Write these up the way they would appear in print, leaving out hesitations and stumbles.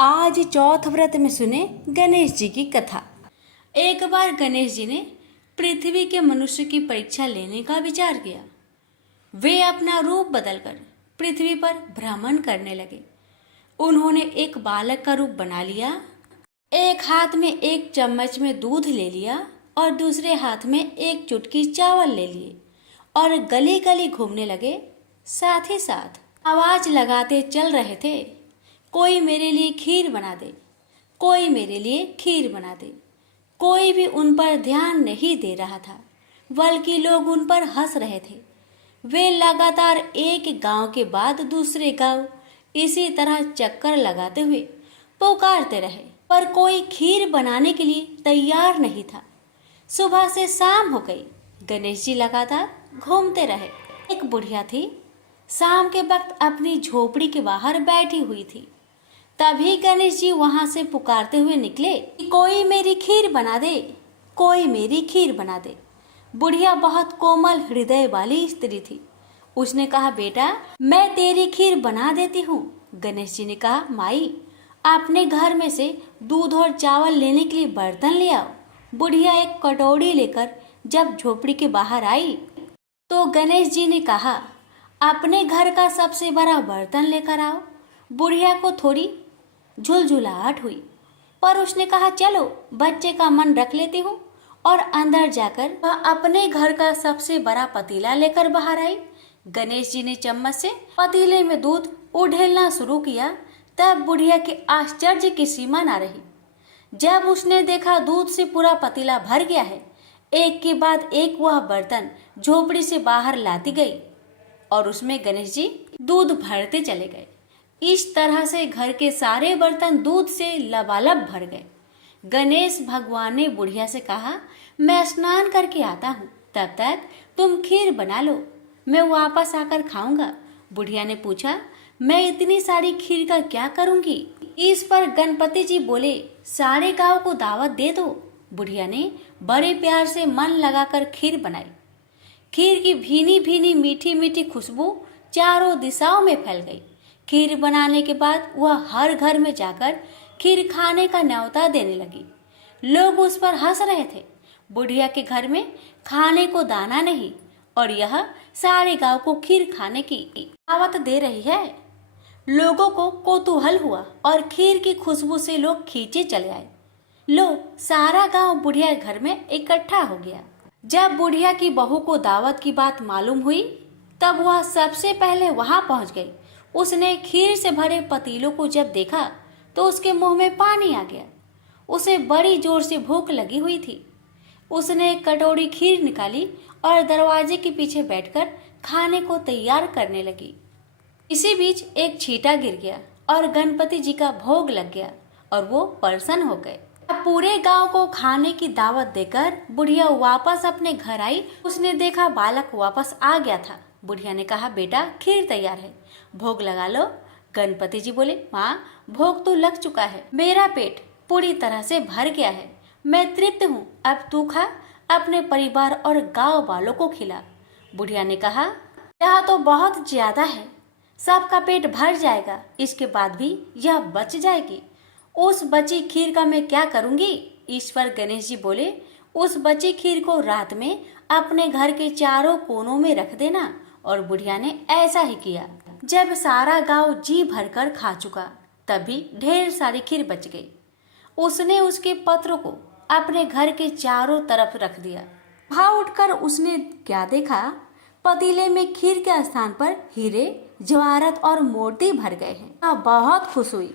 आज चौथ व्रत में सुने गणेश जी की कथा। एक बार गणेश जी ने पृथ्वी के मनुष्य की परीक्षा लेने का विचार किया। वे अपना रूप बदलकर पृथ्वी पर भ्रमण करने लगे। उन्होंने एक बालक का रूप बना लिया। एक हाथ में एक चम्मच में दूध ले लिया और दूसरे हाथ में एक चुटकी चावल ले लिए और गली गली घूमने लगे। साथ ही साथ आवाज लगाते चल रहे थे, कोई मेरे लिए खीर बना दे, कोई मेरे लिए खीर बना दे। कोई भी उन पर ध्यान नहीं दे रहा था, बल्कि लोग उन पर हंस रहे थे। वे लगातार एक गांव के बाद दूसरे गांव इसी तरह चक्कर लगाते हुए पुकारते रहे, पर कोई खीर बनाने के लिए तैयार नहीं था। सुबह से शाम हो गई, गणेश जी लगातार घूमते रहे। एक बुढ़िया थी, शाम के वक्त अपनी झोपड़ी के बाहर बैठी हुई थी। तभी गणेश जी वहां से पुकारते हुए निकले कि कोई मेरी खीर बना दे, कोई मेरी खीर बना दे। बुढ़िया बहुत कोमल हृदय वाली स्त्री थी। उसने कहा, बेटा मैं तेरी खीर बना देती हूँ। गणेश जी ने कहा, माई आपने घर में से दूध और चावल लेने के लिए बर्तन ले आओ। बुढ़िया एक कटोरी लेकर जब झोपड़ी के बाहर आई तो गणेश जी ने कहा, अपने घर का सबसे बड़ा बर्तन लेकर आओ। बुढ़िया को थोड़ी झुलझुलाहट हुई, पर उसने कहा, चलो बच्चे का मन रख लेती हूँ। और अंदर जाकर वह अपने घर का सबसे बड़ा पतीला लेकर बाहर आई। गणेश जी ने चम्मच से पतीले में दूध उड़ेलना शुरू किया। तब बुढ़िया के आश्चर्य की सीमा न रही। जब उसने देखा दूध से पूरा पतीला भर गया है, एक के बाद एक वह बर्तन झोपड़ी से बाहर लाती गई और उसमें गणेश जी दूध भरते चले गए। इस तरह से घर के सारे बर्तन दूध से लबालब भर गए। गणेश भगवान ने बुढ़िया से कहा, मैं स्नान करके आता हूँ, तब तक तुम खीर बना लो, मैं वापस आकर खाऊंगा। बुढ़िया ने पूछा, मैं इतनी सारी खीर का क्या करूंगी? इस पर गणपति जी बोले, सारे गांव को दावत दे दो। बुढ़िया ने बड़े प्यार से मन लगाकर खीर बनाई। खीर की भीनी भीनी मीठी मीठी खुशबू चारों दिशाओं में फैल गई। खीर बनाने के बाद वह हर घर में जाकर खीर खाने का न्योता देने लगी। लोग उस पर हंस रहे थे। बुढ़िया के घर में खाने को दाना नहीं और यह सारे गांव को खीर खाने की दावत दे रही है। लोगों को कौतूहल हुआ और खीर की खुशबू से लोग खींचे चले आए। लोग सारा गांव बुढ़िया घर में इकट्ठा हो गया। जब बुढ़िया की बहू को दावत की बात मालूम हुई, तब वह सबसे पहले वहां पहुंच गई। उसने खीर से भरे पतीलों को जब देखा तो उसके मुंह में पानी आ गया। उसे बड़ी जोर से भूख लगी हुई थी। उसने एक कटोरी खीर निकाली और दरवाजे के पीछे बैठकर खाने को तैयार करने लगी। इसी बीच एक छींटा गिर गया और गणपति जी का भोग लग गया और वो प्रसन्न हो गए। अब पूरे गांव को खाने की दावत देकर बुढ़िया वापस अपने घर आई। उसने देखा बालक वापस आ गया था। बुढ़िया ने कहा, बेटा खीर तैयार है, भोग लगा लो। गणपति जी बोले, माँ भोग तो लग चुका है, मेरा पेट पूरी तरह से भर गया है, मैं तृप्त हूँ, अब तू खा, अपने परिवार और गांव वालों को खिला। बुढ़िया ने कहा, यह तो बहुत ज्यादा है, सबका पेट भर जाएगा, इसके बाद भी यह बच जाएगी। उस बची खीर का मैं क्या करूंगी? इस पर गणेश जी बोले, उस बची खीर को रात में अपने घर के चारों कोनों में रख देना। और बुढ़िया ने ऐसा ही किया। जब सारा गांव जी भरकर खा चुका, तभी ढेर सारी खीर बच गई। उसने उसके पत्र को अपने घर के चारों तरफ रख दिया। वहां उठकर उसने क्या देखा? पतीले में खीर के स्थान पर हीरे, जवाहरात और मोती भर गए हैं। बहुत खुश हुई।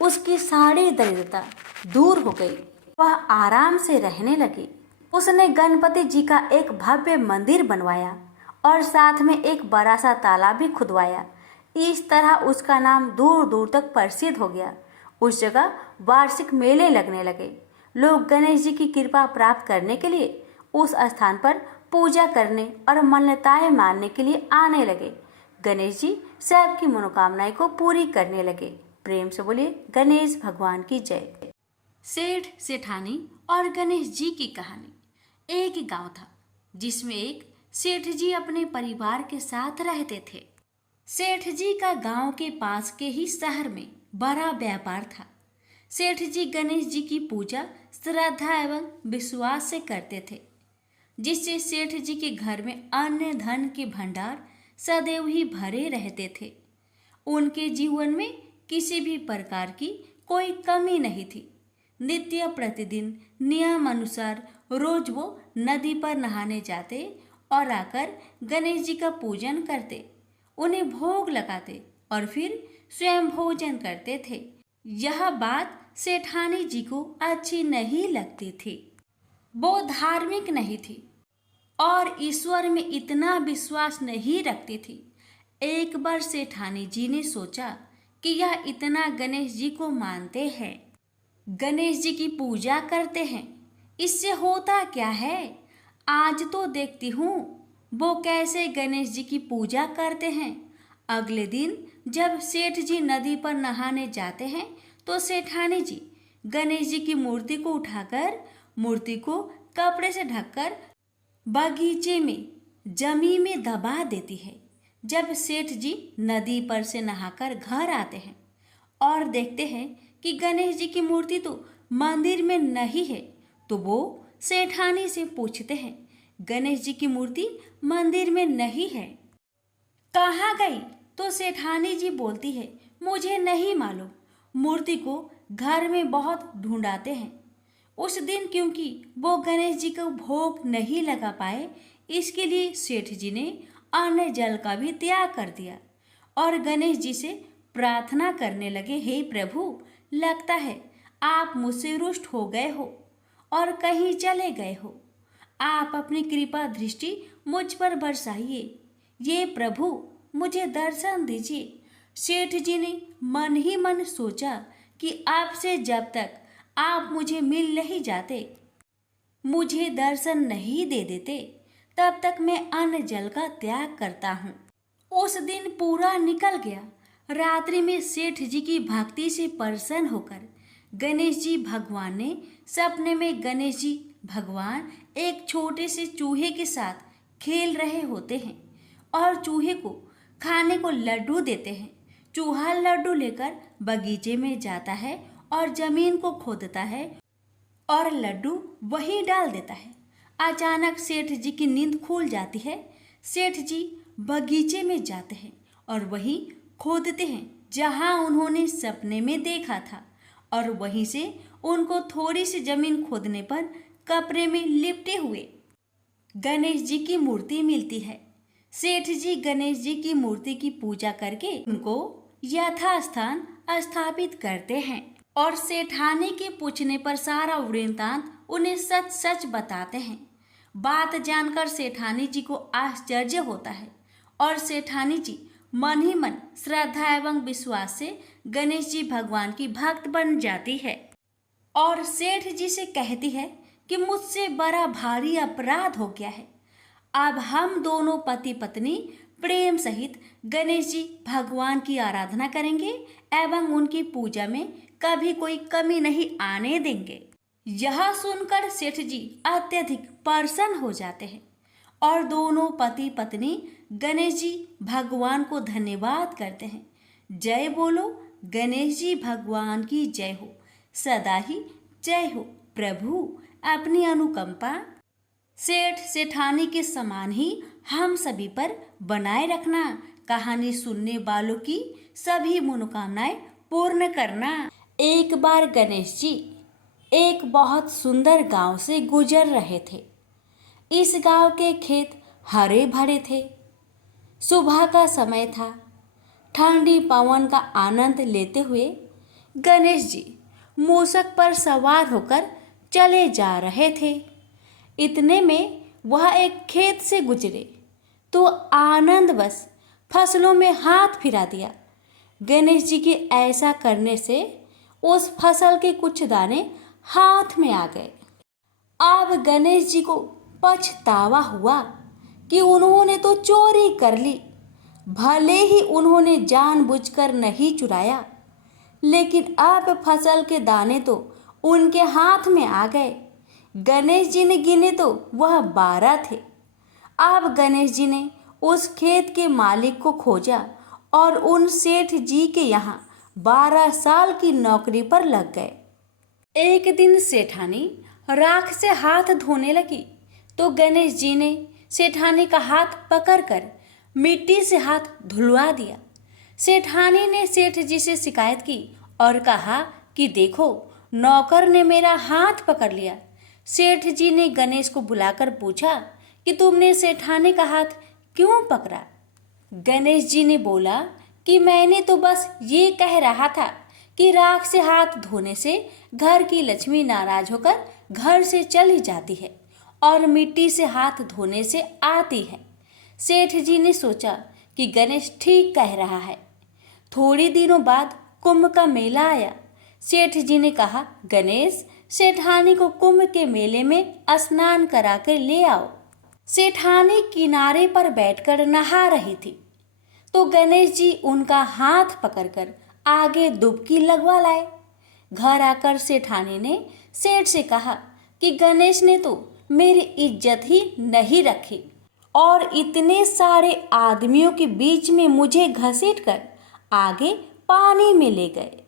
उसकी सारी दरिद्रता दूर हो गई। वह आराम से रहने लगी। उसने गणपति जी का एक भव्य मंदिर बनवाया और साथ में एक बड़ा सा तालाब भी खुदवाया। इस तरह उसका नाम दूर दूर तक प्रसिद्ध हो गया। उस जगह वार्षिक मेले लगने लगे। लोग गणेश जी की कृपा प्राप्त करने के लिए उस स्थान पर पूजा करने और मान्यताएं मानने के लिए आने लगे। गणेश जी सबकी मनोकामनाएं को पूरी करने लगे। प्रेम से बोलिए गणेश भगवान की जय। सेठ सेठानी और गणेश जी की कहानी। एक गांव था जिसमें एक सेठ जी अपने परिवार के साथ रहते थे। सेठ जी का गांव के पास के ही शहर में बड़ा व्यापार था। सेठ जी गणेश जी की पूजा श्रद्धा एवं विश्वास से करते थे, जिससे सेठ जी के घर में अन्न धन के भंडार सदैव ही भरे रहते थे। उनके जीवन में किसी भी प्रकार की कोई कमी नहीं थी। नित्य प्रतिदिन नियम अनुसार रोज वो नदी पर नहाने जाते और आकर गणेश जी का पूजन करते, उन्हें भोग लगाते और फिर स्वयं भोजन करते थे। यह बात सेठानी जी को अच्छी नहीं लगती थी। वो धार्मिक नहीं थी और ईश्वर में इतना विश्वास नहीं रखती थी। एक बार सेठानी जी ने सोचा कि यह इतना गणेश जी को मानते हैं, गणेश जी की पूजा करते हैं, इससे होता क्या है? आज तो देखती हूँ वो कैसे गणेश जी की पूजा करते हैं। अगले दिन जब सेठ जी नदी पर नहाने जाते हैं तो सेठानी जी गणेश जी की मूर्ति को उठाकर मूर्ति को कपड़े से ढककर बगीचे में जमीन में दबा देती है। जब सेठ जी नदी पर से नहाकर घर आते हैं और देखते हैं कि गणेश जी की मूर्ति तो मंदिर में नहीं है, तो वो सेठानी से पूछते हैं, गणेश जी की मूर्ति मंदिर में नहीं है, कहाँ गई? तो सेठानी जी बोलती है, मुझे नहीं मालूम, मूर्ति को घर में बहुत ढूंढाते हैं। उस दिन क्योंकि वो गणेश जी को भोग नहीं लगा पाए, इसके लिए सेठ जी ने अन्न जल का भी त्याग कर दिया और गणेश जी से प्रार्थना करने लगे, हे प्रभु, लगता है आप मुझसे रुष्ट हो गए हो और कहीं चले गए हो। आप अपनी कृपा दृष्टि मुझ पर बरसाइए। ये प्रभु, मुझे दर्शन दीजिए। सेठ जी ने मन ही मन सोचा कि आपसे जब तक आप मुझे मिल नहीं जाते, मुझे दर्शन नहीं दे देते, तब तक मैं अन्न जल का त्याग करता हूँ। उस दिन पूरा निकल गया। रात्रि में सेठ जी की भक्ति से प्रसन्न होकर गणेश जी भगवान ने सपने में गणेश जी भगवान एक छोटे से चूहे के साथ खेल रहे होते हैं और चूहे को खाने को लड्डू देते हैं। चूहा लड्डू लेकर बगीचे में जाता है और जमीन को खोदता है और लड्डू वहीं डाल देता है। अचानक सेठ जी की नींद खुल जाती है। सेठ जी बगीचे में जाते हैं और वहीं खोदते हैं जहां उन्होंने सपने में देखा था, और वहीं से उनको थोड़ी सी जमीन खोदने पर कपड़े में लिपटे हुए गणेश जी की मूर्ति मिलती है। सेठ जी गणेश जी की मूर्ति की पूजा करके उनको यथास्थान स्थापित करते हैं और सेठानी के पूछने पर सारा वृत्तांत उन्हें सच सच बताते हैं। बात जानकर सेठानी जी को आश्चर्य होता है और सेठानी जी मन ही मन श्रद्धा एवं विश्वास से गणेश जी भगवान की भक्त बन जाती है और सेठ जी से कहती है कि मुझसे बड़ा भारी अपराध हो गया है। अब हम दोनों पति पत्नी प्रेम सहित गणेश जी भगवान की आराधना करेंगे एवं उनकी पूजा में कभी कोई कमी नहीं आने देंगे। यह सुनकर सेठ जी अत्यधिक प्रसन्न हो जाते हैं और दोनों पति पत्नी गणेश जी भगवान को धन्यवाद करते हैं। जय बोलो, गणेश जी भगवान की जय हो, सदा ही जय हो। प्रभु अपनी अनुकंपा सेठ सेठानी के समान ही हम सभी पर बनाए रखना। कहानी सुनने वालों की सभी मनोकामनाएं पूर्ण करना। एक बार गणेश जी एक बहुत सुंदर गांव से गुजर रहे थे। इस गांव के खेत हरे भरे थे। सुबह का समय था। ठंडी पवन का आनंद लेते हुए गणेश जी मूषक पर सवार होकर चले जा रहे थे। इतने में वह एक खेत से गुजरे तो आनंदवश फसलों में हाथ फिरा दिया। गणेश जी के ऐसा करने से उस फसल के कुछ दाने हाथ में आ गए। अब गणेश जी को पछतावा हुआ कि उन्होंने तो चोरी कर ली। भले ही उन्होंने जानबूझकर नहीं चुराया, लेकिन अब फसल के दाने तो उनके हाथ में आ गए। गणेश जी ने गिने तो वह 12 थे। अब गणेश जी ने उस खेत के मालिक को खोजा और उन सेठ जी के यहाँ 12 साल की नौकरी पर लग गए। एक दिन सेठानी राख से हाथ धोने लगी तो गणेश जी ने सेठानी का हाथ पकड़कर मिट्टी से हाथ धुलवा दिया। सेठानी ने सेठ जी से शिकायत की और कहा कि देखो, नौकर ने मेरा हाथ पकड़ लिया। सेठ जी ने गणेश को बुलाकर पूछा कि तुमने सेठानी का हाथ क्यों पकड़ा? गणेश जी ने बोला कि मैंने तो बस ये कह रहा था कि राख से हाथ धोने से घर की लक्ष्मी नाराज होकर घर से चली जाती है और मिट्टी से हाथ धोने से आती है। सेठ जी ने सोचा कि गणेश ठीक कह रहा है। थोड़ी दिनों बाद कुंभ का मेला आया। सेठ जी ने कहा, गणेश, सेठानी को कुंभ के मेले में स्नान करा कर ले आओ। सेठानी किनारे पर बैठकर नहा रही थी तो गणेश जी उनका हाथ पकड़कर आगे डुबकी लगवा लाए। घर आकर सेठानी ने सेठ से कहा कि गणेश ने तो मेरी इज्जत ही नहीं रखी और इतने सारे आदमियों के बीच में मुझे घसीटकर आगे पानी में ले गए।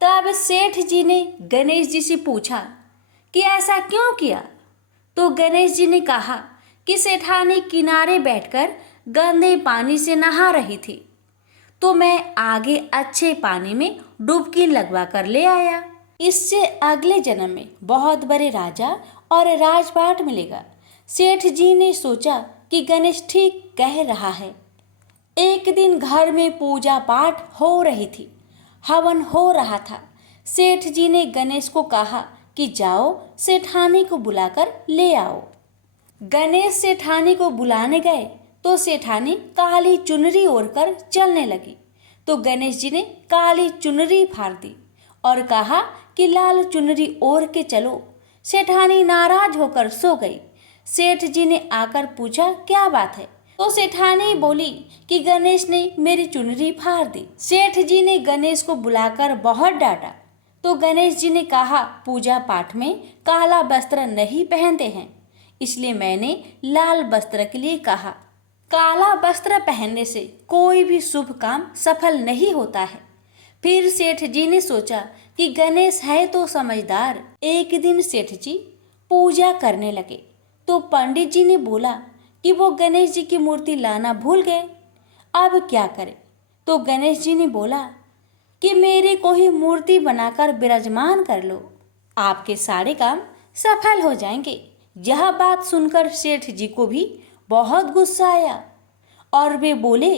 तब सेठ जी ने गणेश जी से पूछा कि ऐसा क्यों किया? तो गणेश जी ने कहा कि सेठानी किनारे बैठकर गंदे पानी से नहा रही थी तो मैं आगे अच्छे पानी में डुबकी लगवा कर ले आया। इससे अगले जन्म में बहुत बड़े राजा और राजपाट मिलेगा। सेठ जी ने सोचा कि गणेश ठीक कह रहा है। एक दिन घर में पूजा पाठ हो रही थी, हवन हो रहा था। सेठ जी ने गणेश को कहा कि जाओ सेठानी को बुलाकर ले आओ। गणेश सेठानी को बुलाने गए तो सेठानी काली चुनरी ओढ़कर चलने लगी तो गणेश जी ने काली चुनरी फाड़ दी और कहा कि लाल चुनरी ओढ़ के चलो। सेठानी नाराज होकर सो गई। सेठ जी ने आकर पूछा, क्या बात है? तो सेठानी बोली कि गणेश ने मेरी चुनरी फाड़ दी। सेठ जी ने गणेश को बुलाकर बहुत डांटा तो गणेश जी ने कहा, पूजा पाठ में काला वस्त्र नहीं पहनते हैं, इसलिए मैंने लाल वस्त्र के लिए कहा। काला वस्त्र पहनने से कोई भी शुभ काम सफल नहीं होता है। फिर सेठ जी ने सोचा कि गणेश है तो समझदार। एक दिन सेठ जी पूजा करने लगे तो पंडित जी ने बोला कि वो गणेश जी की मूर्ति लाना भूल गए, अब क्या करें? तो गणेश जी ने बोला कि मेरे को ही मूर्ति बनाकर विराजमान कर लो, आपके सारे काम सफल हो जाएंगे। यह बात सुनकर सेठ जी को भी बहुत गुस्सा आया और वे बोले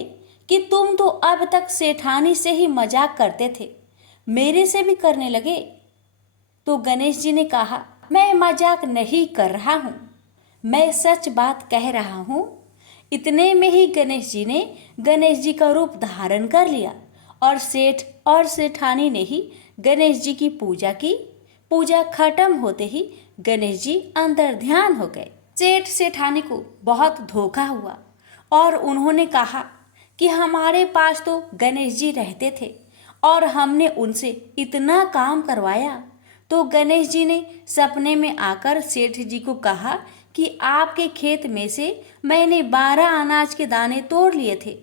कि तुम तो अब तक सेठानी से ही मजाक करते थे, मेरे से भी करने लगे। तो गणेश जी ने कहा, मैं मजाक नहीं कर रहा हूँ, मैं सच बात कह रहा हूँ। इतने में ही गणेश जी ने गणेश जी का रूप धारण कर लिया और सेठ और सेठानी ने ही गणेश जी की पूजा की। पूजा खत्म होते ही गणेश जी अंतर ध्यान हो गए। सेठ सेठानी को बहुत धोखा हुआ और उन्होंने कहा कि हमारे पास तो गणेश जी रहते थे और हमने उनसे इतना काम करवाया। तो गणेश जी ने सपने में आकर सेठ जी को कहा कि आपके खेत में से मैंने 12 अनाज के दाने तोड़ लिए थे,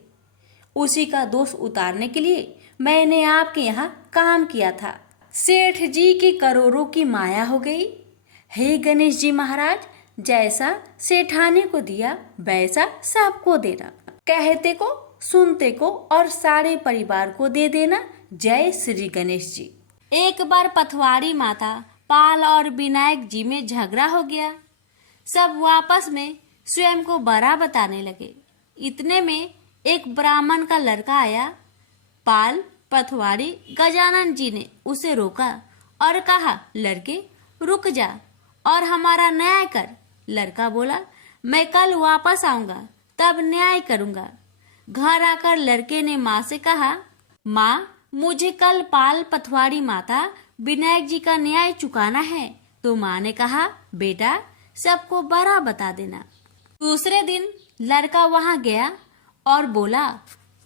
उसी का दोष उतारने के लिए मैंने आपके यहाँ काम किया था। सेठ जी की करोड़ों की माया हो गई। हे गणेश जी महाराज, जैसा सेठानी को दिया वैसा सबको देना, कहते को सुनते को और सारे परिवार को दे देना। जय श्री गणेश जी। एक बार पथवारी माता पाल और विनायक जी में झगड़ा हो गया। सब आपस में स्वयं को बड़ा बताने लगे। इतने में एक ब्राह्मण का लड़का आया। पाल पथवारी गजानन जी ने उसे रोका और कहा, लड़के रुक जा और हमारा न्याय कर। लड़का बोला, मैं कल वापस आऊंगा तब न्याय करूंगा। घर आकर लड़के ने माँ से कहा, माँ मुझे कल पाल पथवारी माता विनायक जी का न्याय चुकाना है। तो माँ ने कहा, बेटा सबको बड़ा बता देना। दूसरे दिन लड़का वहां गया और बोला,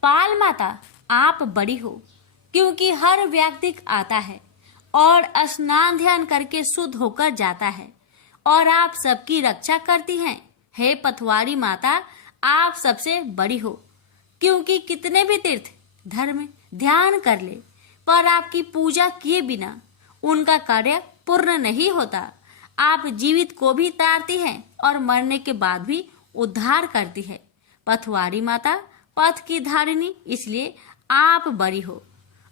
पाल माता आप बड़ी हो, क्योंकि हर व्यक्ति आता है और स्नान ध्यान करके शुद्ध होकर जाता है और आप सबकी रक्षा करती हैं। हे पथवारी माता आप सबसे बड़ी हो, क्योंकि कितने भी तीर्थ धर्म ध्यान कर ले पर आपकी पूजा किए बिना उनका कार्य पूर्ण नहीं होता। आप जीवित को भी तारती हैं और मरने के बाद भी उद्धार करती है। पथवारी माता पथ की धारिणी, इसलिए आप बड़ी हो।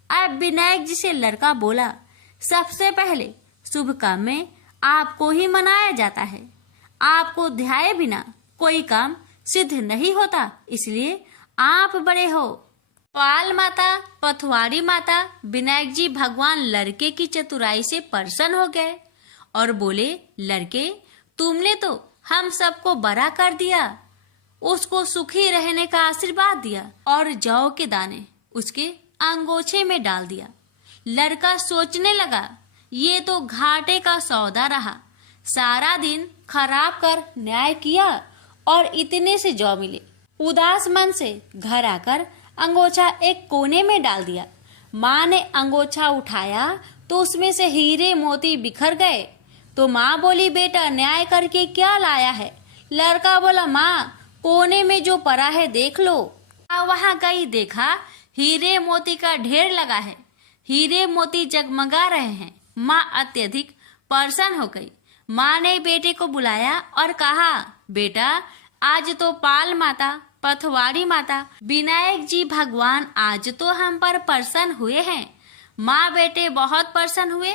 अब विनायक जी से लड़का बोला, सबसे पहले शुभ काम में आपको ही मनाया जाता है। आपको ध्याये बिना कोई काम सिद्ध नहीं होता, इसलिए आप बड़े हो। पाल माता, पथवारी माता, विनायक जी भगवान लड़के की चतुराई से प्रसन्न हो गए और बोले, लड़के तुमने तो हम सबको बड़ा कर दिया, उसको सुखी रहने का आशीर्वाद दिया और जौ के दाने उसके अंगोछे में डाल दिया। लड़का सोचने लगा, ये तो घाटे का सौदा रहा। सारा दिन खराब कर न्याय किया और इतने से जौ मिले। उदास मन से घर आकर अंगोछा एक कोने में डाल दिया। माँ ने अंगोछा उठाया तो उसमें से हीरे मोती बिखर गए। तो माँ बोली, बेटा न्याय करके क्या लाया है? लड़का बोला, माँ कोने में जो पड़ा है देख लो। वहाँ गई, देखा हीरे मोती का ढेर लगा है, हीरे मोती जगमगा रहे हैं। माँ अत्यधिक प्रसन्न हो गई। माँ ने बेटे को बुलाया और कहा, बेटा आज तो पाल माता, पथवारी माता, विनायक जी भगवान आज तो हम पर प्रसन्न हुए हैं। माँ बेटे बहुत प्रसन्न हुए।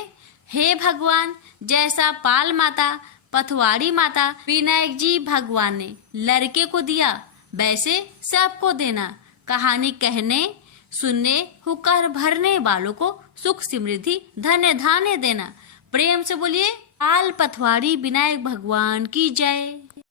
हे भगवान, जैसा पाल माता, पथवारी माता, विनायक जी भगवान ने लड़के को दिया, वैसे सबको देना। कहानी कहने सुनने हुक्कर भरने वालों को सुख समृद्धि धन्य धान्य देना। प्रेम से बोलिए, पाल पथवारी विनायक भगवान की जय।